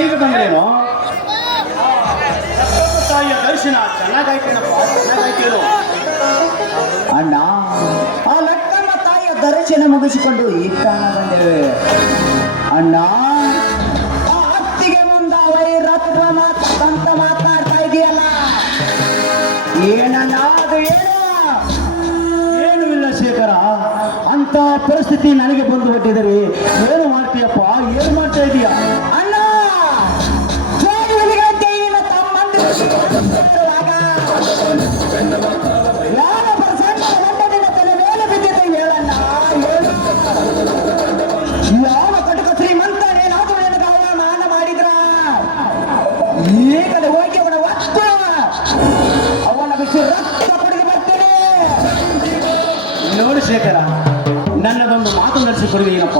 ಈಗ ಬಂದ್ರೇನು ತಾಯಿಯ ದರ್ಶನ ಚೆನ್ನಾಗಾಯ್ತೇನಪ್ಪ ಚೆನ್ನಾಗಾಯ್ತೇನು ಅಣ್ಣ, ಆ ಲಕ್ಕಮ್ಮ ತಾಯಿಯ ದರ್ಶನ ಮುಗಿಸಿಕೊಂಡು ಈ ಕಾಣ ಬಂದೇವೆ ಅಣ್ಣ, ಆ ಅತ್ತಿಗೆ ಮುಂದ ಮಾತಾಡ್ತಾ ಏನಣ್ಣ ಅದು ಏನು? ಏನೂ ಇಲ್ಲ ಶೇಖರ. ಅಂತ ಪರಿಸ್ಥಿತಿ ನನಗೆ ಬಂದು ಬಿಟ್ಟಿದ್ದೀರಿ ಏನು ಮಾಡ್ತೀಯಪ್ಪ? ಏನು ಮಾಡ್ತಾ ಇದೀಯ? ನೋಡಿ ಶೇಖರ ನನ್ನದೊಂದು ಮಾತು ನಡೆಸಿಕೊಡುವೇನಪ್ಪ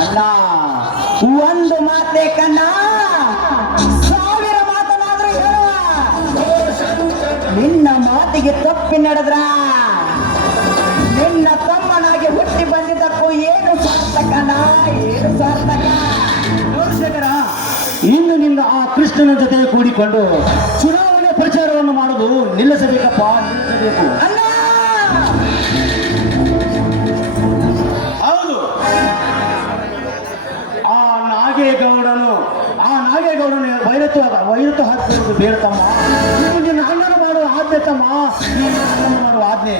ಅಣ್ಣ, ಒಂದು ಮಾತೆ ಕಣ್ಣ. ಸಾವಿರ ಮಾತನಾದ್ರೂ ನಿನ್ನ ಮಾತಿಗೆ ತಪ್ಪಿ ನಡೆದ್ರ. ನಿನ್ನ ತಮ್ಮನಾಗಿ ಹುಟ್ಟಿ ಬಂದಿದ್ದಕ್ಕೂ ಏನು ಸಾರ್ಥಕನ ಏನು ಸಾರ್ಥಕ? ನೋಡಿ ಶೇಖರ ಇನ್ನು ನಿನ್ನ ಆ ಕೃಷ್ಣನ ಜೊತೆ ಕೂಡಿಕೊಂಡು ಚುನಾವಣೆ ಪ್ರಚಾರವನ್ನು ಮಾಡುವುದು ನಿಲ್ಲಿಸಬೇಕಪ್ಪ, ನಿಲ್ಲಿಸಬೇಕು. ಅಣ್ಣ! ವೈರತ್ವ ವೈರತ್ವ ಬೇಡತಮ್ಮ. ನಿಮಗೆ ಅಣ್ಣನ ಮಾಡುವ ಆಜ್ಞೆ ತಮ್ಮ. ಮಾಡುವ ಆಜ್ಞೆ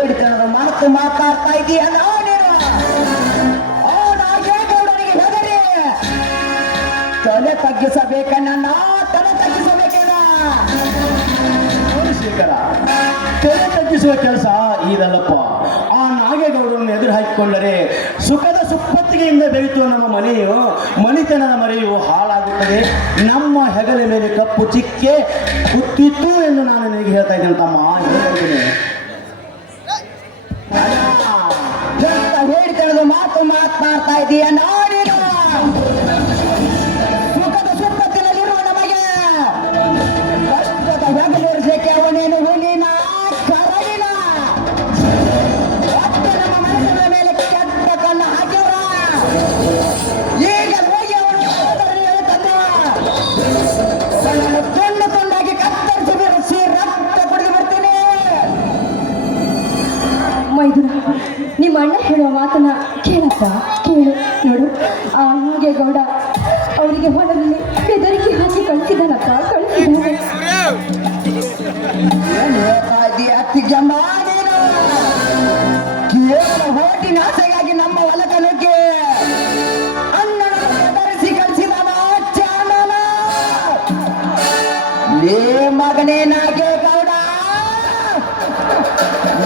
ಹೇಳಿತನದ ಮಾತು ಮಾತಾಡ್ತಾ ಇದೀಯ ತಲೆ ತಗ್ಗಿಸಬೇಕ ನನ್ನ ತಲೆ ತಗ್ಗಿಸಬೇಕಣ್ಣ, ನಾ ತಲೆ ತಗ್ಗಿಸುವ ಕೆಲಸ ಇದಲ್ಲಪ್ಪ. ಆ ಎದುರು ಹಾಕಿಕೊಂಡರೆ ಸುಖದ ಸುಪ್ಪತ್ತಿಗೆಯಿಂದ ಬೆಳೆಯುವ ನಮ್ಮ ಮನೆಯು ಮನಿತನದ ಮರೆಯು ಹಾಳಾಗುತ್ತದೆ. ನಮ್ಮ ಹೆಗಲ ಮೇಲೆ ಕಪ್ಪು ಚಿಕ್ಕೆ ಕುತ್ತಿತ್ತು ಎಂದು ನಾನು ನಿನಗೆ ಹೇಳ್ತಾ ಇದ್ದೇನೆ ತಮ್ಮ ಹೇಳ್ತಾ ಎಂತ ಹೇಳಿತನದ ಮಾತು ಮಾತಾಡ್ತಾ ಇದೀಯ ನಾಡಿನ ಆ ಗೌಡ, ಅವರಿಗೆ ಹೊಲದಲ್ಲಿ ಬೆದರಿಕೆ ಹಾಕಿ ಕಳಿಸಿದನಪ್ಪ ಕೇವಲ ಹೋಟಿನ ಆಸೆಗಾಗಿ ನಮ್ಮ ಹೊಲಕ ನುಗ್ಗಿ ಅಣ್ಣನನ್ನು ಬೆದರಿಸಿ ಕಳಿಸಿದಾನ ಚಾನಲ ಲೇ ಮಗನೇ ನಾಗೇಗೌಡ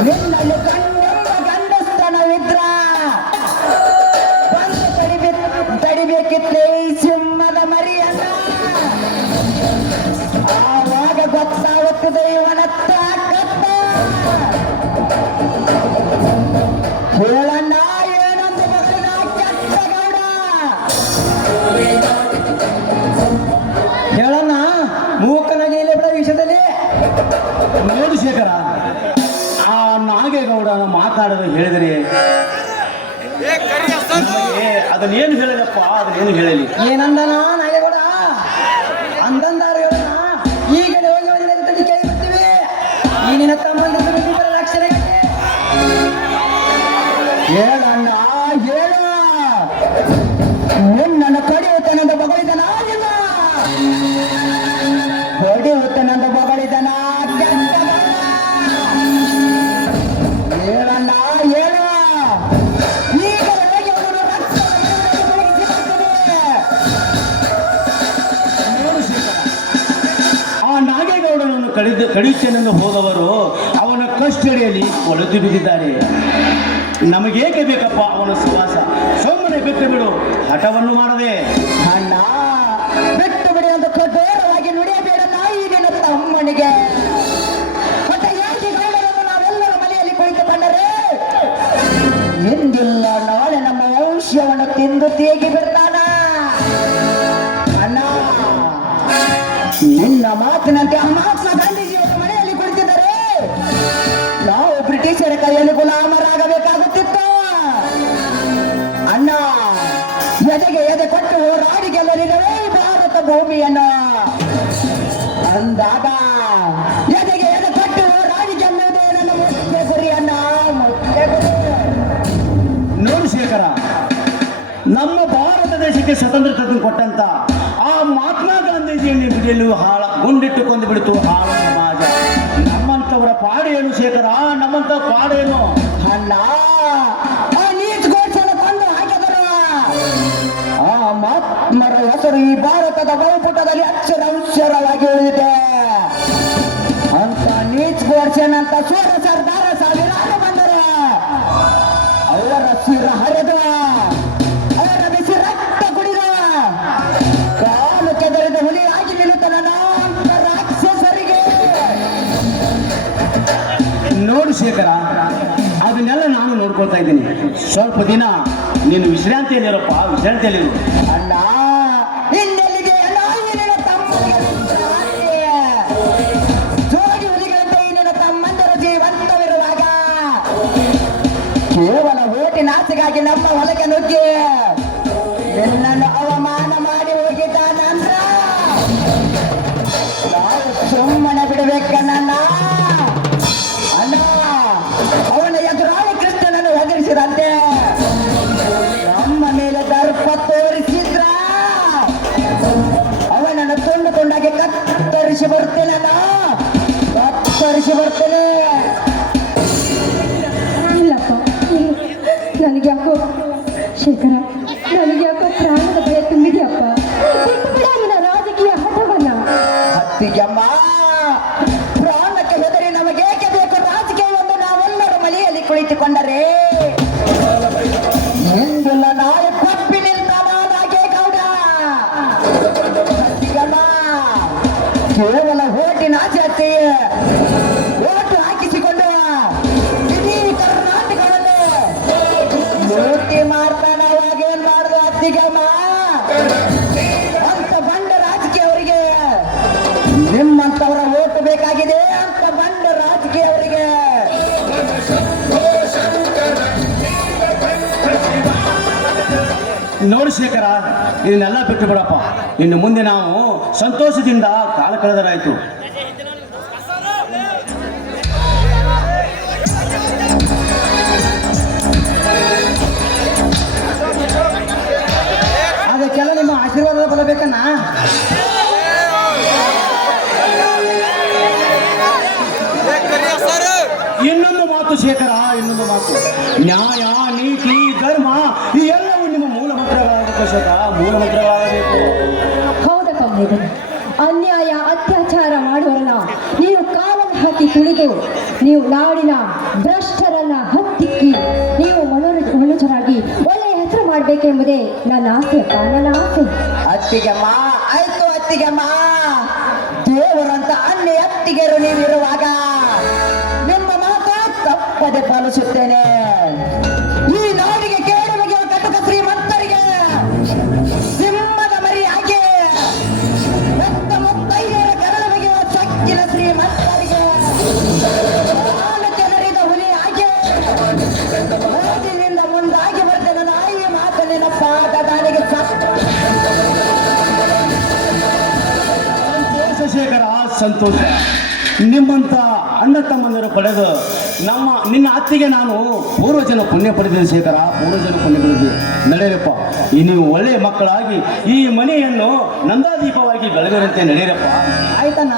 ನಿನ್ನನ್ನು ಗಂಡೆಂಬ ಹೇಳಣ್ಣ ಏನೊಂದು ಮಗಳಿನ ಕೆಟ್ಟ ಗೌಡ ಹೇಳಣ್ಣ ಮೂಕನಾಗಿ ಇಲ್ಲಿ ಬಿಡ ವಿಷಯದಲ್ಲಿ. ನೋಡು ಶೇಖರ ಆ ನಾಗೇಗೌಡನ ಮಾತಾಡಲು ಹೇಳಿದರೆ. ಅದನ್ನೇನು ಹೇಳಲಪ್ಪ? ಅದನ್ನೇನು ಹೇಳಲಿ? ಏನಂದನ ನಾಗೇಗೌಡ? ಅಂದಂದಾರು ಹೇಳೋಣ ಈಗಲೇ ಹೋಗಿ ಕೇಳಿ ಬರ್ತೀವಿ ಈ ನಿನ್ನ ತಮ್ಮಂದಿರ ಹೇಳಣ್ಣ, ಹೇಳ. ನಿನ್ನನ್ನು ಕಡಿಯುತ್ತನೆಂದು ಬಗಳಿದನ ಇಲ್ಲ ಹೊಡೆಯುತ್ತನೆಂದು ಬಗಳಿದನ. ಹೇಳಣ್ಣ, ಹೇಳ. ಆ ನಾಗೇಗೌಡನನ್ನು ಕಡಿದು ಕಡಿಯುತ್ತೇನೆಂದು ಹೋದವರು ಅವನ ಕಸ್ಟಡಿಯಲ್ಲಿ ಕೊಳೆತು ಬಿದ್ದಿದ್ದಾರೆ. ನಮಗೇಕೆ ಬೇಕಪ್ಪ ಅವನ ಸುವಾಸ? ಸುಮ್ಮನೆ ಬಿಟ್ಟು ಬಿಡು. ಹಠವನ್ನು ಮಾಡದೆ. ಅಣ್ಣ ನಮ್ಮ ಭಾರತ ದೇಶಕ್ಕೆ ಸ್ವತಂತ್ರ ಕೊಟ್ಟಂತ ಆ ಮಹಾತ್ಮ ಗಾಂಧೀಜಿಯನ್ನು ಬಿಡಲು ಹಾಳ ಗುಂಡಿಟ್ಟು ಕೊಂದು ಬಿಡ್ತು ಹಾಳ ಸಮಾಜ. ನಮ್ಮಂತವರ ಪಾಡೇನು ಶೇಖರ ನಮ್ಮಂತ ಪಾಡೇನು ಅಲ್ಲ. ಆ ಮಹಾತ್ಮರ ಹೆಸರು ಈ ಭಾರತದ ಬಹುಪುಟದಲ್ಲಿ ಅಕ್ಷರ ಅಕ್ಷರವಾಗಿ ಉಳಿದಿದೆ. ಅಂತ ನೀಚ್ ಘೋಷಣೆ ಅಂತ ಸೂರ ಸರ್ದಾರ ಶೇಖರ ಅದನ್ನೆಲ್ಲ ನಾನು ನೋಡ್ಕೊಳ್ತಾ ಇದ್ದೀನಿ. ಸ್ವಲ್ಪ ದಿನ ನೀನು ವಿಶ್ರಾಂತಿಯಲ್ಲಿರಪ್ಪ, ವಿಶ್ರಾಂತಿಯಲ್ಲಿರು. ಅಣ್ಣ! ಕೇವಲ ಓಟಿನ ಆಸೆಗಾಗಿ ನಮ್ಮ ಹೊಲಕ್ಕೆ ನುಗ್ಗಿ ಕತ್ತರಿಸಿ ಬರ್ತೇನೆ ನಾನು ಹರಿಸಿ ಬರ್ತೇನೆ. ಇಲ್ಲಪ್ಪ ನನಗೆ ಯಾಕೋ ಶೇಖರ ನನಗೆ ಯಾಕೋ ಪ್ರಾಣದ ಭಯ ತುಂಬಿದೆಯಪ್ಪ. ರಾಜಕೀಯ ಹಠವನ್ನ. ಹತ್ತಿಗೆಮ್ಮ ಪ್ರಾಣಕ್ಕೆ ಹೆದರಿ ನಮಗೇಕೆ ಬೇಕು? ರಾಜಕೀಯವನ್ನು ನಾವೆಲ್ಲರೂ ಮನೆಯಲ್ಲಿ ಕುಳಿತುಕೊಂಡರೆ. ನೋಡು ಶೇಖರ ಇದನ್ನೆಲ್ಲ ಬಿಟ್ಟು ಬಿಡಪ್ಪ. ಇನ್ನು ಮುಂದೆ ನಾವು ಸಂತೋಷದಿಂದ ಕಾಲ ಕಳೆದರಾಯಿತು. ಅದಕ್ಕೆಲ್ಲ ನಿಮ್ಮ ಆಶೀರ್ವಾದ ಬರಬೇಕನ್ನ ಇನ್ನೊಂದು ಮಾತು ಶೇಖರ, ಇನ್ನೊಂದು ಮಾತು. ನ್ಯಾಯ, ನೀತಿ, ಧರ್ಮ, ಈ ಮೈದನ ಅನ್ಯಾಯ ಅತ್ಯಾಚಾರ ಮಾಡುವರನ್ನ ನೀವು ಕಾಲನ್ನು ಹಾಕಿ ತುಳಿದು ನೀವು ನಾಡಿನ ಭ್ರಷ್ಟರನ್ನ ಹತ್ತಿಕ್ಕಿ ನೀವು ಮನುಜರಾಗಿ ಒಳ್ಳೆಯ ಹೆಸರು ಮಾಡಬೇಕೆಂಬುದೇ ನನ್ನ ಆಸೆ ನನ್ನ ಆಸೆ. ಅತ್ತಿಗೆಮ್ಮ ಆಯ್ತು ಅತ್ತಿಗೆಮ್ಮ ದೇವರಂತ ಅನ್ಯ ಅತ್ತಿಗೆರು ನೀವಿರುವಾಗ ನಿಮ್ಮ ಮಾತು ತಪ್ಪದೆ ಪಾಲಿಸುತ್ತೇನೆ. ಸಂತೋಷ. ನಿಮ್ಮಂತ ಅಣ್ಣ ತಮ್ಮಂದಿರು ಪಡೆದು ನಮ್ಮ, ನಿನ್ನ ಅತ್ತಿಗೆ ನಾನು ಪೂರ್ವಜನ ಪುಣ್ಯ ಪಡೆದಿದ್ದೆ ಶೇಖರ. ಪೂರ್ವಜನ ಪುಣ್ಯ ಪಡೆದಿದ್ದೆ. ನಡೆಯಪ್ಪ. ಈ ನೀವು ಒಳ್ಳೆಯ ಮಕ್ಕಳಾಗಿ ಈ ಮನೆಯನ್ನು ನಂದಾದೀಪವಾಗಿ ಬೆಳಗಿರಂತೆ ನಡೆಯರಪ್ಪ ಆಯ್ತಣ್ಣ.